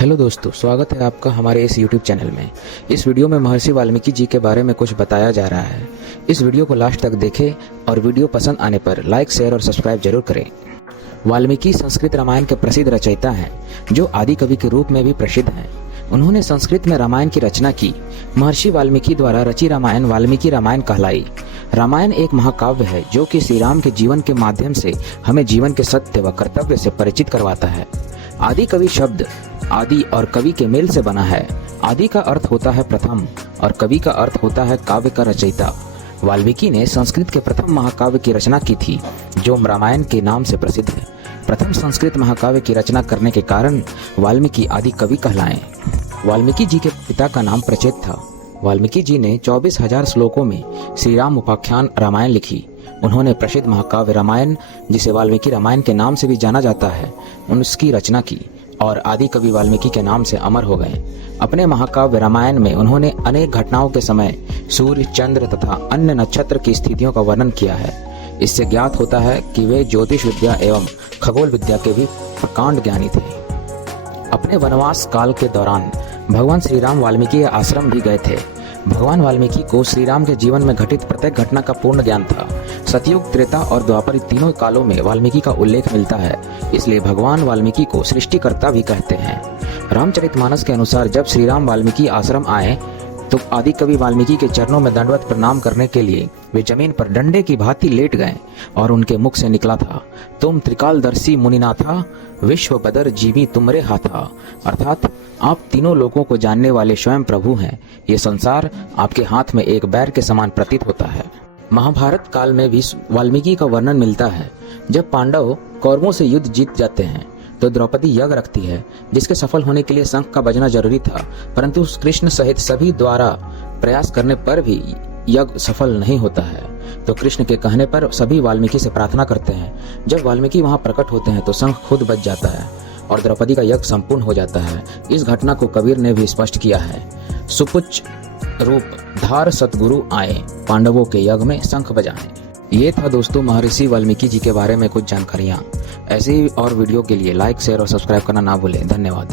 Hello दोस्तों, स्वागत है आपका हमारे इस YouTube चैनल में। इस वीडियो में महर्षि वाल्मीकि जी के बारे में कुछ बताया जा रहा है। इस वीडियो को लास्ट तक देखें और वीडियो पसंद आने पर लाइक, शेयर और सब्सक्राइब जरूर करें। वाल्मीकि संस्कृत रामायण के प्रसिद्ध रचयिता हैं, जो आदि कवि के रूप में भी प्रसिद्ध हैं। उन्होंने संस्कृत में रामायण की रचना की। महर्षि वाल्मीकि द्वारा रची रामायण वाल्मीकि रामायण कहलाई। रामायण एक महाकाव्य है जो कि श्री राम के जीवन के माध्यम से हमें जीवन के सत्य व कर्तव्य से परिचित करवाता है। आदि कवि शब्द आदि और कवि के मेल से बना है। आदि का अर्थ होता है प्रथम और कवि का अर्थ होता है काव्य का रचयिता। वाल्मीकि ने संस्कृत के प्रथम महाकाव्य की रचना की थी, जो रामायण के नाम से प्रसिद्ध है। प्रथम संस्कृत महाकाव्य की रचना करने के कारण वाल्मीकि आदि कवि कहलाए। वाल्मीकि जी के पिता का नाम प्रचेत था। वाल्मीकि जी ने 24,000 श्लोकों में श्री राम उपाख्यान रामायण लिखी। उन्होंने प्रसिद्ध महाकाव्य रामायण, जिसे वाल्मीकि रामायण के नाम से भी जाना जाता है, उसकी रचना की और आदि कवि वाल्मीकि के नाम से अमर हो गए। अपने महाकाव्य रामायण में उन्होंने अनेक घटनाओं के समय सूर्य, चंद्र तथा अन्य नक्षत्र की स्थितियों का वर्णन किया है। इससे ज्ञात होता है कि वे ज्योतिष विद्या एवं खगोल विद्या के भी प्रकांड ज्ञानी थे। अपने वनवास काल के दौरान भगवान श्री राम वाल्मीकि आश्रम भी गए थे। भगवान वाल्मीकि को श्री राम के जीवन में घटित प्रत्येक घटना का पूर्ण ज्ञान था। सतयुग, त्रेता और द्वापर तीनों कालों में वाल्मीकि का उल्लेख मिलता है। इसलिए भगवान वाल्मीकि को सृष्टिकर्ता भी कहते हैं। रामचरितमानस के अनुसार जब श्री राम वाल्मीकि आश्रम आए तो आदि कवि वाल्मीकि के चरणों में दंडवत प्रणाम करने के लिए वे जमीन पर डंडे की भांति लेट गए और उनके मुख से निकला था, तुम त्रिकालदर्शी मुनिनाथा, विश्व बदर जीवी तुमरे हाथा। अर्थात आप तीनों लोगों को जानने वाले स्वयं प्रभु हैं। ये संसार आपके हाथ में एक बैर के समान प्रतीत होता है। महाभारत काल में भी वाल्मीकि का वर्णन मिलता है। जब पांडव कौरवों से युद्ध जीत जाते हैं तो द्रौपदी यज्ञ रखती है, जिसके सफल होने के लिए शंख का बजना जरूरी था, परंतु कृष्ण सहित सभी द्वारा प्रयास करने पर भी यज्ञ सफल नहीं होता है। तो कृष्ण के कहने पर सभी वाल्मीकि से प्रार्थना करते हैं। जब वाल्मीकि वहां प्रकट होते हैं तो शंख खुद बच जाता है और द्रौपदी का यज्ञ संपूर्ण हो जाता है। इस घटना को कबीर ने भी स्पष्ट किया है। सुपुच रूप धार सतगुरु आए, पांडवों के यज्ञ में शंख बजाएं। ये था दोस्तों महर्षि वाल्मीकि जी के बारे में कुछ जानकारियाँ। ऐसे ही और वीडियो के लिए लाइक, शेयर और सब्सक्राइब करना ना भूलें। धन्यवाद।